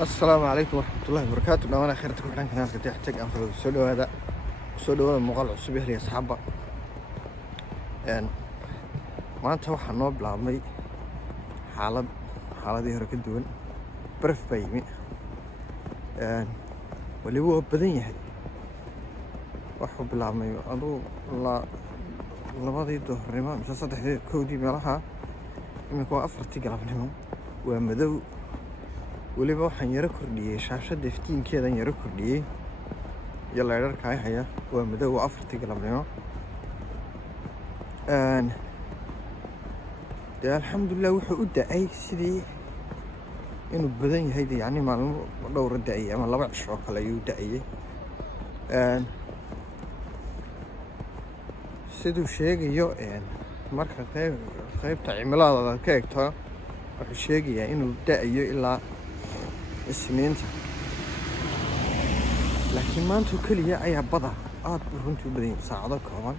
السلام عليكم ورحمة الله وبركاته. أنا خيرتكم كان كنالك تحتاج أنفذ السودو هذا مقال عصب يهلي أصحابه يعني ما أنت وحنا نوب لعمي حالة دي هرك الدول برف بيمي يعني واللي هو بدني هاي وحب لعمي أدو لا لبادي الظهر ما مش صدق كودي ملها إنكوا أفرتي قلبنهم ومدو weliba waxaan yara kordhiyey shaashada iftiinkeedan yara kordhiyey iyo leerarka haya waa madow 4 galabnimo dee alxamdulilah wuxuu u da'ay sidii inuu badan yahay yani maalmo dhowr da'ay ama 2 cisho kale ayuu da'ayay siduu sheegayo marka qaybta cimilada ka eegto wuxuu sheegayaa inuu da'ayo ilaa isniinta laakiin maanta kaliya ayaa bada aad u runtii u badan saacado kooban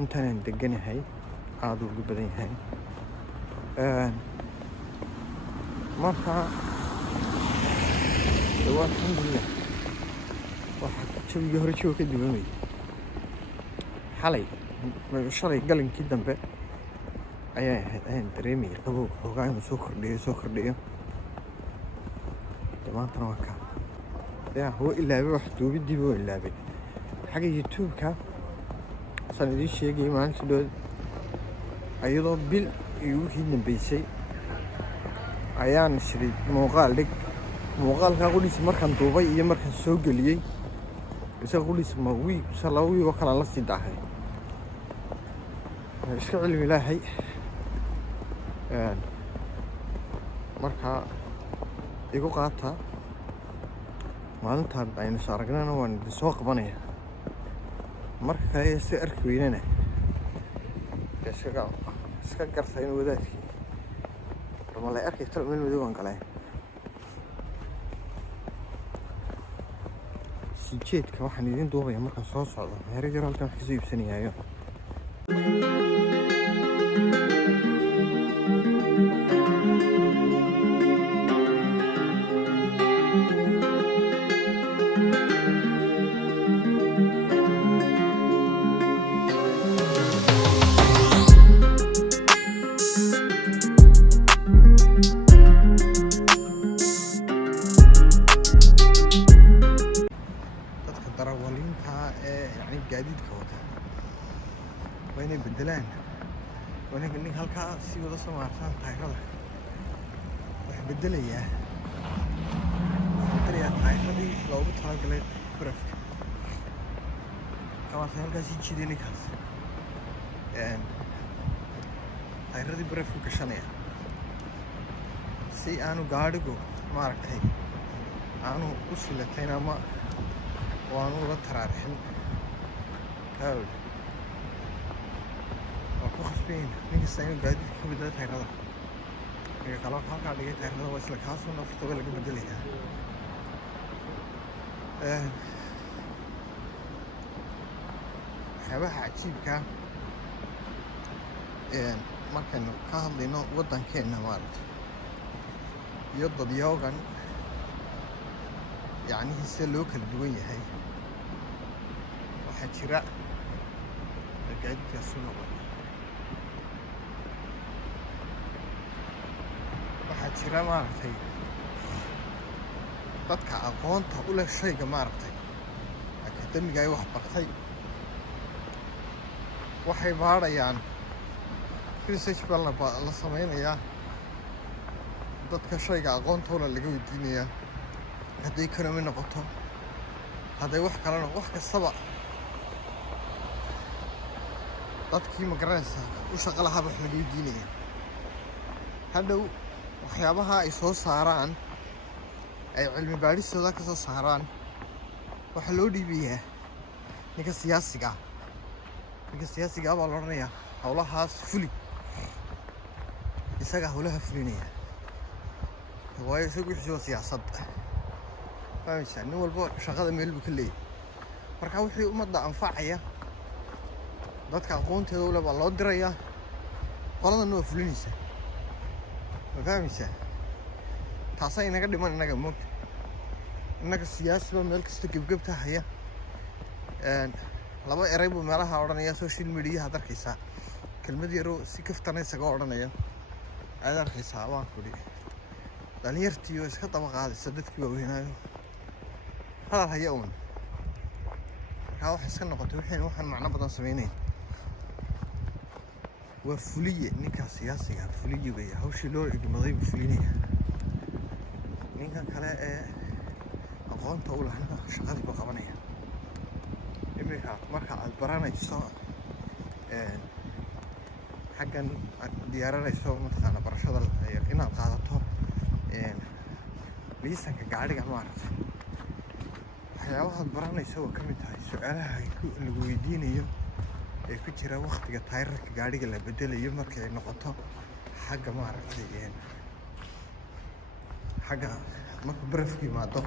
intaan deganahay aad ugu badan yahay marka alxamdulilah waxa jawiga hore jooga ka duwanay shalay galinkii dambe ayaa ahayd ayaan dareemayay qabow xoogaa inuu soo kordhiyo maantana waa kaa yaa huwa ilaabay wax duubidiiba waa ilaabay xagga youtube-ka saan idiin sheegayay maalinta dhood ayadoo bil iyo wixii dambeysay ayaan shiray muuqaalkaa qudhiisa markaan duubay iyo markaan soo geliyey isaga qudhiisa ma wiig mise 2 wiig oo kalaan la sii daahay iska cilmi ilaahay markaa igu qaata maalintaan aynu saaragnana waan idin soo qabanaya marka kale si arki weynana iska garta in wadaadkii malay arkay tal meel madow aan galay si jeedka waxaan idin duubaya markaan soo socdo meero yar halkan wax kasoo iibsanayaayo يعني قاعدين كوتا وين بدلان وين قلني هالكا سي ودا سما عشان طايرة وح بدل إياه ترى طايرة دي لو بتحاول كله برفك كمان هالكا سي شيء دي خاص يعني طايرة دي برفك كشانية سي أنا قاعدكو ما ركتي أنا وصلتين أما وأنا ولا ترارحين هاول وأكو خشبين نيجي السنة قاعد يكون بدأت هيردا نيجي خلاص هالك على جيت هيردا وصل خاص ونفس طويل اللي بدليها حبها عجيب كا ما كان كهذا وطن كنا مالت يضد يوغن يعني هسه لوكال دوية هاي waxaa jira gaadiidka suuqa waxaa jira maaragtay dadka aqoonta u leh shayga maaragtay akademiga ay wax bartay waxay baadhayaan research baa la sameynayaa dadka shayga aqoonta u leh laga weydiinayaa hadday economy noqoto hadday wax kalena wax kastaba dadkii ma garanaysaa u shaqo lahaaba wax laga weydiinaya hadhow waxyaabaha ay soo saaraan ay cilmi baadhistooda ka soo saaraan waxaa loo dhiibayaa ninka siyaasiga baa la odhanayaa howlahaas fuli isaga howlaha fulinaya waayo isagu wixii siyaasad فاهمش nin walba shaqada meel buu ka leeyahay marka wixii ummadda anfacaya dadka aqoonteeda u leh baa loo dirayaa qoladana waa fulinaysa ma fahmaysaa taasay inaga dhiman inaga moog inaga siyaasiba meel kasta gebgebta haya laba eray buu meelaha odhanaya social media aad arkaysaa kelmad yaro si kaftana isaga odhanaya aad arkaysaa waan kudhi dhalinyartii oo iska daba qaadaysa dadkii waaweynaayo hadal haya uun markaa waxay iska noqotay waxaan macno badan samaynayn waa fuliye ninkaa siyaasiga fuliye weeye hawshii loo igmaday buu fulinaya ninkan kale ee aqoonta u lahna shaqadii buu qabanaya iminka marka aad baranayso xaggan aad diyaaranayso mataqaana barashada inaad qaadato liisanka gaadhiga maaragtay waxyaabahaad baranayso waa ka mid tahay su-aalaha lagu weydiinayo ee ku jira waktiga taayirarka gaadhiga la bedelayo marka ay noqoto xagga maaragtay xagga marka barafku yimaado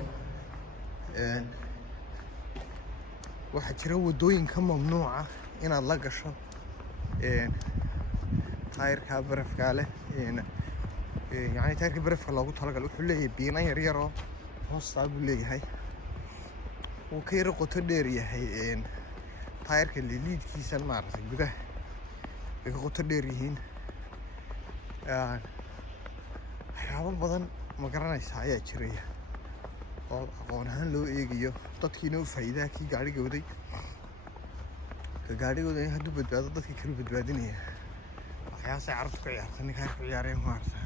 waxaa jira waddooyin ka mamnuuca inaad la gasho taayirka barafkaa leh yacni taayirka barafka loogu talagal wuxuu leeyahay biina yaryaroo hoostaa buu leeyahay wuu ka yaro qoto dheer yahay taayirka liidkiisan maaragtay gudaha way ka qoto dheer yihiin waxyaabo badan ma garanaysaa ayaa jiraya oo aqoon ahaan loo eegayo dadkiina u faa'iidaha kii gaadhiga waday ka gaadhiga waday hadduu badbaado dadkii kala badbaadinaya waxyaasay carabtu ka ciyaarta ninka ku ciyaareen maaragta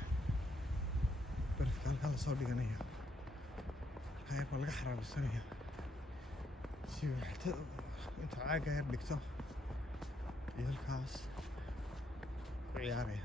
barafka halkaa lasoo dhiganayo halkaa yar baa laga xaraabisanaya si waxta inta caaga yar dhigto iyo halkaas ku ciyaaraya